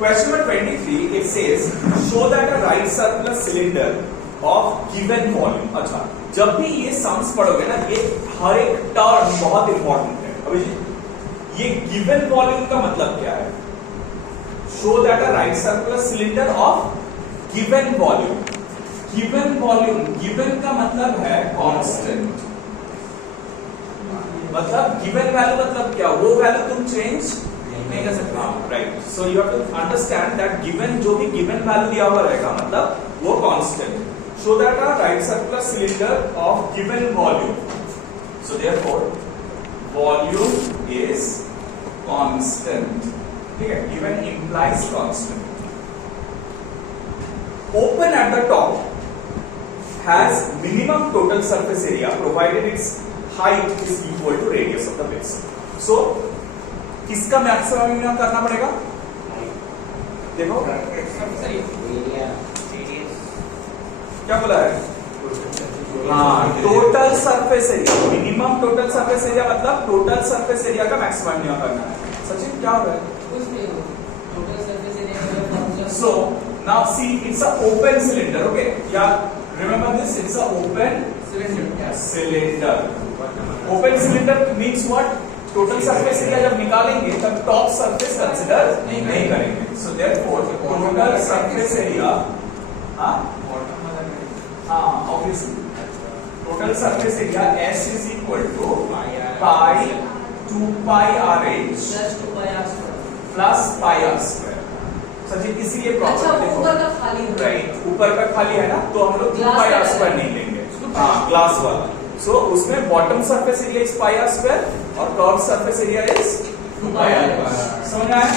Question number 23, it says show that a right circular cylinder of given volume. अच्छा, जब भी ये sums पढ़ोगे ना, ये हर एक टर्म बहुत इंपॉर्टेंट है। अभी ये गिवन वॉल्यूम का मतलब क्या है? Show that a right circular cylinder of given volume. Given volume, given का मतलब है कांस्टेंट। मतलब गिवन वैल्यू मतलब क्या? वो वैल्यू तुम चेंज नहीं कर सकते, right? So you have to understand that given, जो भी गिवन वैल्यू दिया हुआ रहेगा मतलब वो constant. Show that a right circular cylinder of given volume, so therefore volume is constant. ठीक है, given implies constant. Open at the top has minimum total surface area provided it's height is equal to radius of the base. So किसका maximum minimum करना पड़ेगा? देखो क्या बोला है? हाँ, total surface area. Minimum total surface area मतलब total surface area का मैक्सिमम मिनिमम करना है। सचिन क्या हो रहा है? Total surface area. So now see, it's a open cylinder, okay? Yeah, remember this, it's a open cylinder. Open cylinder means what? Total surface area जब निकालेंगे तब टॉप सरफेस कंसीडर नहीं करेंगे। So therefore total surface area, obviously total surface area S is equal to pi 2 pi RH plus pi R square. Sachin इसीलिए problem देखो, ऊपर का खाली, राइट, ऊपर का खाली है ना, तो हम लोग 2 पाई R स्क्वायर नहीं लेंगे, हाँ, ग्लास वाला। सो उसमें bottom surface area is pi R square और top surface area is 2 pi R. समझ आया?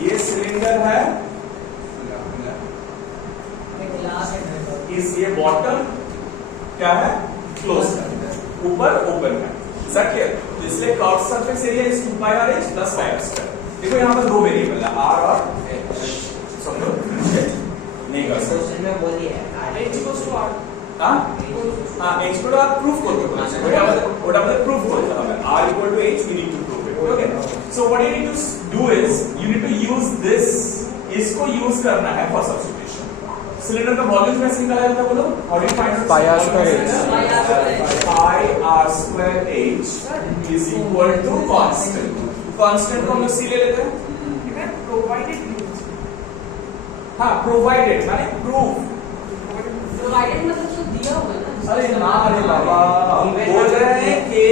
ये सिलेंडर है, इस ये बॉटम क्या है? क्लोज है, ऊपर ओपन है। Is that clear? तो इसलिए top surface area is 2 pi R H plus pi R square. देखो यहाँ पर दो वेरिएबल है, आर और एच। समझो नहीं कर सकते में बोलिए एच को two R, H equal to R proof করতে হবে, ওটা আমাদের proof করতে হবে। R equal to H, we need to prove it, okay? So what you need to do is you need to use this, इसको use करना है for substitution। Cylinder का वॉल्यूम कैसे निकाला जाता है बोलो? How do you find it? Pi R square H। Pi R square H is equal to constant। constant को हम लोग C ले लेते हैं, ठीक है? provided, हाँ, provided माने proof। provided मतलब अरे ना, अरे बाबा, बोल रहे हैं कि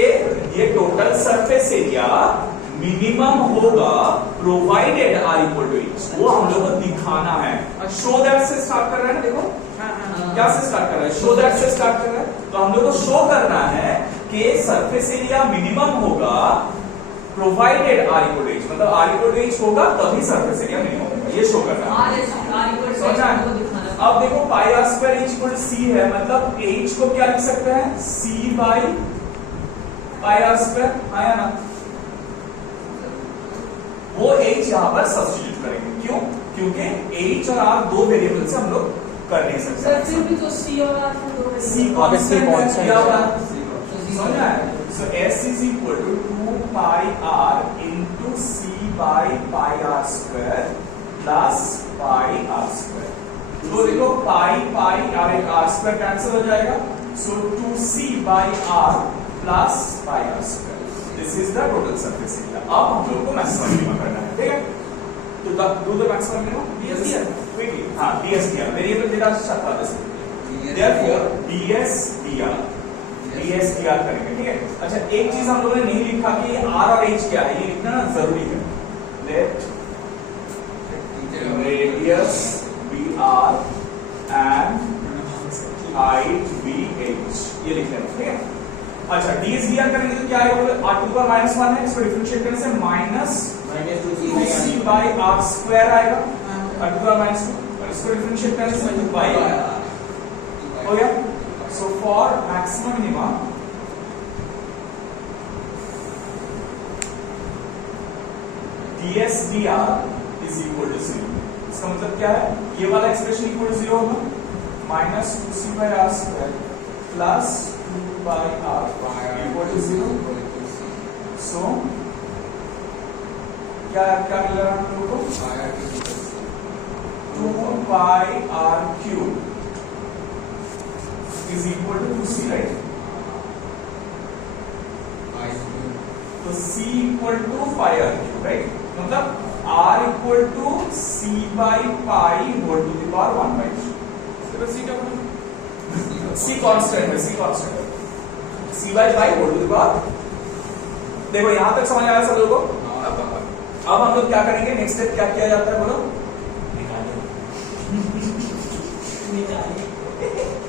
ये टोटल सरफेस एरिया मिनिमम होगा provided R equal to H। वो हम लोगों को दिखाना है। शो दैट से स्टार्ट कर रहा है ना, देखो क्या से स्टार्ट कर रहा है? शो दैट से स्टार्ट कर रहा है। तो हम लोग को शो करना है कि सरफेस एरिया मिनिमम होगा provided R equal to H, मतलब R इक्वल टू H होगा तभी सरफेस एरिया मिनिमम होगा, ये शो करना है। अब देखो pi R square H equal to C है, मतलब H को क्या लिख सकते हैं? C by pi R square, आया ना? वो H यहाँ पर सब्स्टिट्यूट करेंगे। क्यों? क्योंकि H और R दो वेरिएबल से हम लोग कर नहीं सकते। सर फिर भी तो C और R C कांस्टेंट दिया हुआ है, समझ आया? So S is equal to 2 pi R into C by pi R square plus pi R square. तो देखो पाई पाई और एक आर स्क्वायर कैंसिल हो जाएगा, so 2c by R plus pi R square. This is the total surface area. अब हम लोग को मैक्सिमम मिनिमम करना है, ठीक है? तो do the maximum minimum DSDR quickly. हां, DSDR वेरिएबल डेटा सकता है, देयरफॉर DSDR करेंगे, ठीक है? अच्छा, एक चीज हम लोगों ने नहीं लिखा कि R और H क्या है, ये लिखना ना जरूरी है। Let radius R and height BH, ये लिख लेना, ठीक है? अच्छा, DSDR करेंगे तो क्या आएगा बोले? R टू का माइनस 1 है, इसको डिफरेंशिएट करने से minus 2c by R square आएगा, R टू का माइनस 2, और इसको डिफरेंशिएट करने से 2 पाई हो गया। So for maximum minimum DSDR is equal to 0। इसका मतलब क्या है? ये वाला एक्सप्रेशन इक्वल टू 0 होगा, minus 2c by R square plus 2 by R equal to 0। So क्या क्या मिल रहा है हम लोगों को? pi r cube is equal to 2c, right? तो c equal to pi r cube, right? मतलब r equal to c by pi whole to the power 1 by 2. c constant है, c कांस्टेंट है, c by pi whole to the power. देखो यहां तक समझ आया सब लोगों को? अब हम लोग क्या करेंगे, नेक्स्ट स्टेप क्या किया जाता है बोलो?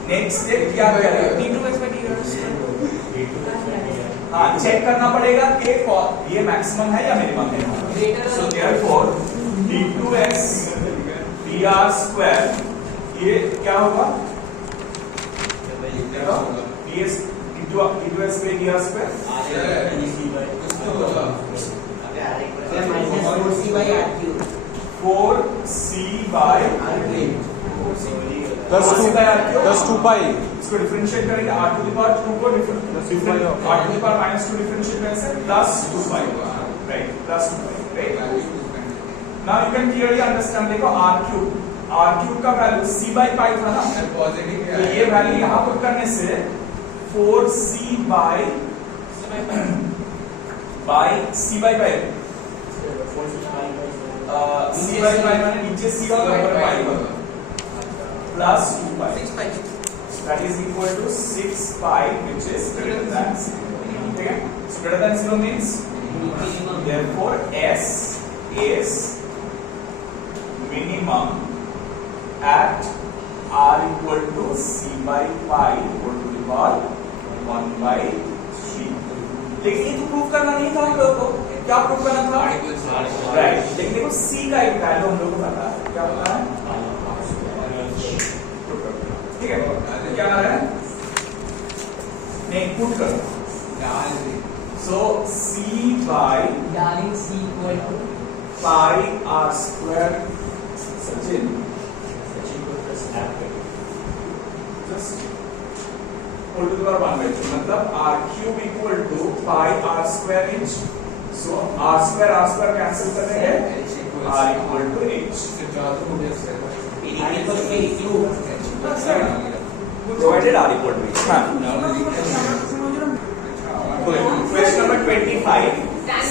नेक्स्ट स्टेप क्या करेंगे? हाँ, चेक करना पड़ेगा कि ये मैक्सिमम है या मिनिमम है. So therefore d2s dr square ये क्या होगा? ds d2s पे dr square 4c by plus 2 pi. इसको डिफरेंशिएट करेंगे r to the power 2 को r to the power minus 2 differentiate करने से plus 2 pi, right? plus 2 pi, right? Now you can clearly understand. देखो r cube का value c by pi था ना, तो ये वैल्यू यहाँ पुट करने से 4c by c by pi c by pi माने नीचे c होगा ऊपर pi होगा plus 2 pi. That is equal to 6 pi, which is greater than 0. Okay? So greater than 0 means therefore s is minimum at r equal to c by pi equal to the power 1 by 3. लेकिन ये तो prove करना नहीं था हम लोग को. क्या प्रूव करना था? राइट. लेकिन देखो c का एक वैल्यू हम लोग को पता है. क्या पता है? ठीक है. क्या आ रहा है? नहीं, पुट करो. सो c by c equal to pi r square. Sachin को स्नैप कर just whole to the power 1 by 2 मतलब r cube equal to pi r square inch. So r square cancel करेंगे, r equal to h. Provided r equal to h. Question number 25.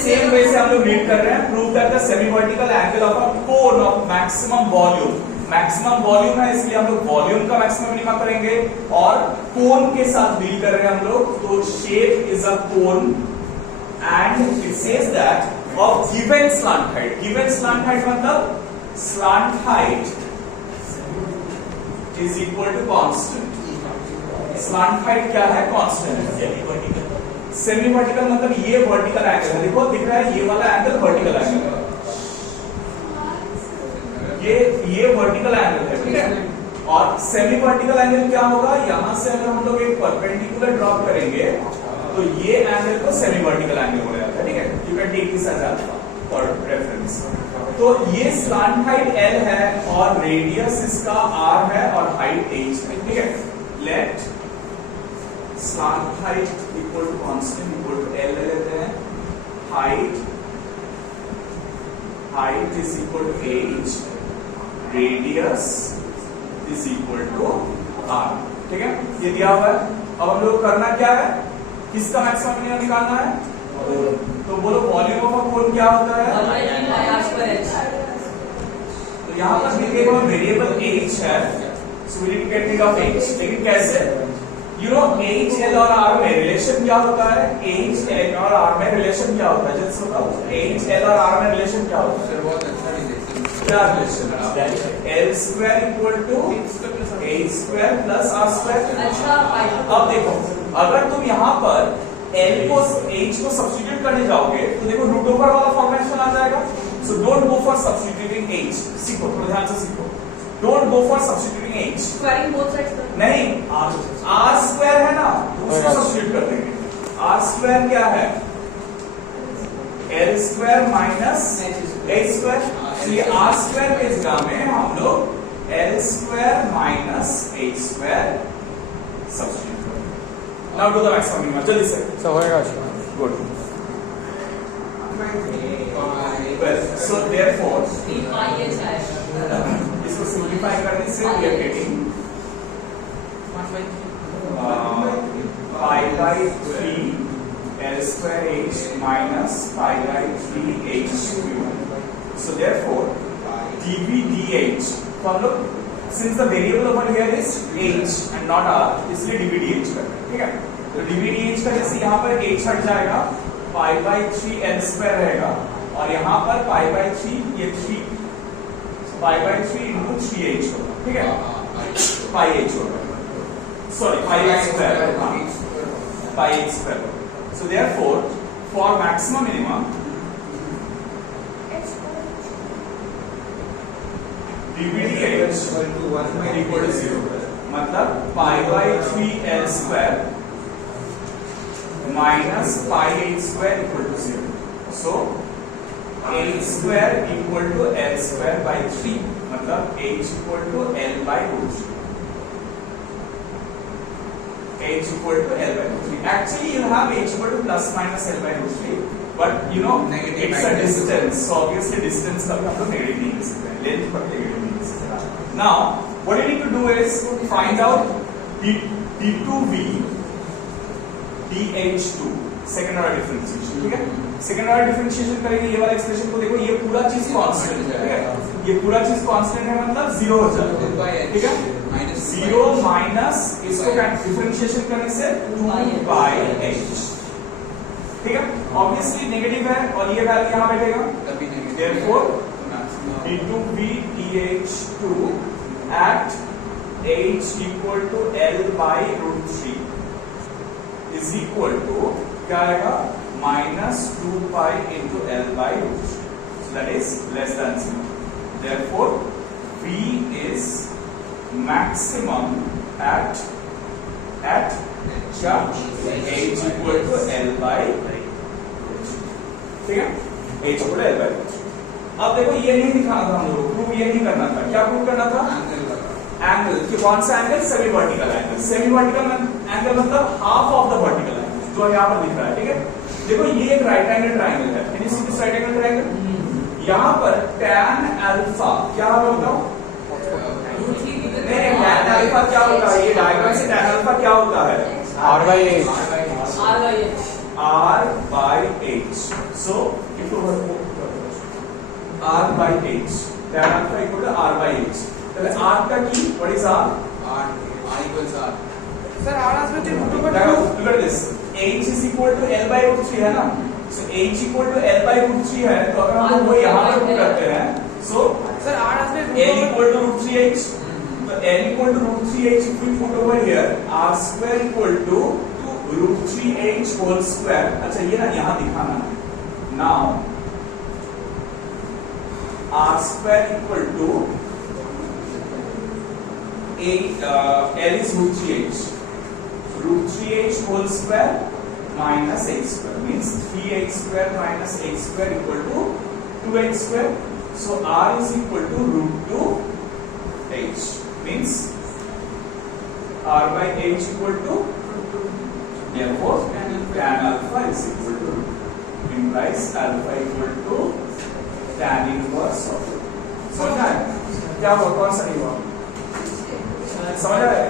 Same way से हम लोग read कर रहे हैं. Prove that the semi vertical angle of a cone of maximum volume. Maximum volume है इसलिए हम लोग वॉल्यूम का मैक्सिमम मिनिमम करेंगे और कोन के साथ डील कर रहे हैं हम लोग. तो shape is a cone and it says that of given slant height. Given slant height मतलब slant height is equal to constant. Slant height क्या है? कांस्टेंट. सेमी वर्टिकल मतलब ये वर्टिकल एंगल है. देखो दिख रहा है ये वाला एंगल वर्टिकल एंगल है. ये वर्टिकल एंगल है, ठीक है. और सेमी वर्टिकल एंगल क्या होगा? यहां से अगर हम लोग एक परपेंडिकुलर ड्रॉप करेंगे तो ये एंगल को सेमी वर्टिकल एंगल हो जाता है, ठीक है. You can take this as alpha for reference. तो ये स्लांट हाइट L है और रेडियस इसका R है और हाइट H है, ठीक है. Let slant height equal to constant equal to L ले लेते हैं. Height is equal to H, radius is equal to R, ठीक है. ये दिया हुआ है. अब हम लोग करना क्या है? किसका मैक्सिमम मिनिमम निकालना है? तो बोलो वॉल्यूम ऑफ अ कोन क्या होता है? तो यहाँ पर भी देखो वेरिएबल H है, so we need to get rid of H. लेकिन कैसे? यू नो H L और R में रिलेशन क्या होता है? H L और R में रिलेशन क्या होता है? जल्दी बताओ. H L और R में रिलेशन क्या होता है? बहुत अच्छा रिलेशन. क्या relation? L square equal to H square plus R square. अच्छा. अब देखो अगर तुम यहाँ पर L को H को सब्स्टिट्यूट करने जाओगे तो देखो रूट ओवर वाला फॉर्मेशन आ जाएगा. So don't go for substituting H. सीखो, थोड़ा ध्यान से सीखो. Don't go for substituting H. Squaring both sides नहीं. R स्क्वायर है ना, उसको सब्स्टिट्यूट कर देंगे. R स्क्वायर क्या है? L square minus H square. तो ये R स्क्वायर के जगह में हम लोग L square minus H square substitute. Now do the maximum minimum. जल्दी से. So होएगा. Good. Well, so therefore pi is इसको सिंपलीफाई से we are getting 1/3 pi by 3 L square H minus pi by 3 H cube. So therefore dV dH, तो हम लोग since the variable over here is H and not R, इसलिए dV dH करते हैं, ठीक है? तो dV dH का जैसे यहाँ पर H हट जाएगा, pi by 3 L square रहेगा, और यहाँ पर pi by 3 ये 3 pi by 3 into 3H होगा, ठीक है? pi H होगा, sorry pi H square, pi H square. So therefore for maximum minimum dV dH equal to 0, मतलब pi by 3 L square minus pi H square equal to 0. So H square equal to L square by 3, मतलब H equal to L by root 3. H equal to L by root 3. Actually, you have H equal to plus minus L by root 3, but you know it's a distance, so obviously distance का भी हम लोग negative नहीं ले सकते हैं, length पर negative नहीं ले सकते हैं. Now, what you need to do is find out d2v dh2 second order differentiation, ठीक है? सेकंड ऑर्डर डिफरेंशिएशन करेंगे, ये वाला एक्सप्रेशन को देखो, ये पूरा चीज कांस्टेंट है, ठीक है? ये पूरा चीज कांस्टेंट है, मतलब 0 हो जाएगा, ठीक है? 0 माइनस इसको डिफरेंशिएशन करने से 2/h, ठीक है? ऑब्वियसली नेगेटिव है और ये वैल्यू यहां बैठेगा, therefore d2v dh2 at h equal to L by root 3 is equal to क्या आएगा, minus 2 pi into L by root 3. So that is less than 0. Therefore, V is maximum at h equal to L by root 3. ठीक है? h equal to L by root 3. अब देखो ये नहीं दिखाना था हम लोगों को, प्रूव ये नहीं करना था. क्या प्रूव करना था? एंगल. कि कौन सा angle? Semi vertical angle. Semi vertical angle मतलब half of the vertical angle, जो यहाँ पर दिख रहा है, ठीक है? देखो ये एक राइट एंगल ट्रायंगल है, can you see this right angle triangle? यहाँ पर tan अल्फा क्या होगा? नहीं, tan अल्फा क्या होता है? ये डायग्राम से tan अल्फा क्या होता है? R by H. R by H. So if you R by H, tan alpha equal to R by H. तो R का की what is R? R equals R. Sir, R has been root over 2. Look at this. H is equal to L by root 3 है ना? So H equal to L by root 3 है, तो अगर हम लोग वो यहाँ पर पुट करते हैं, so Sir, R has been L equal to root 3H. So L equal to root 3H if we put over here, R square equal to root 3H whole square. अच्छा ये ना यहाँ दिखाना. Now R square equal to L is root 3H. Root 3H whole square minus H square means 3H square minus H square equal to 2H square. So R is equal to root 2H means R by H equal to, therefore tan alpha is equal to root, implies alpha equal to tan inverse of root. समझ आया? क्या हुआ, कौन सा नहीं हुआ? समझ आया?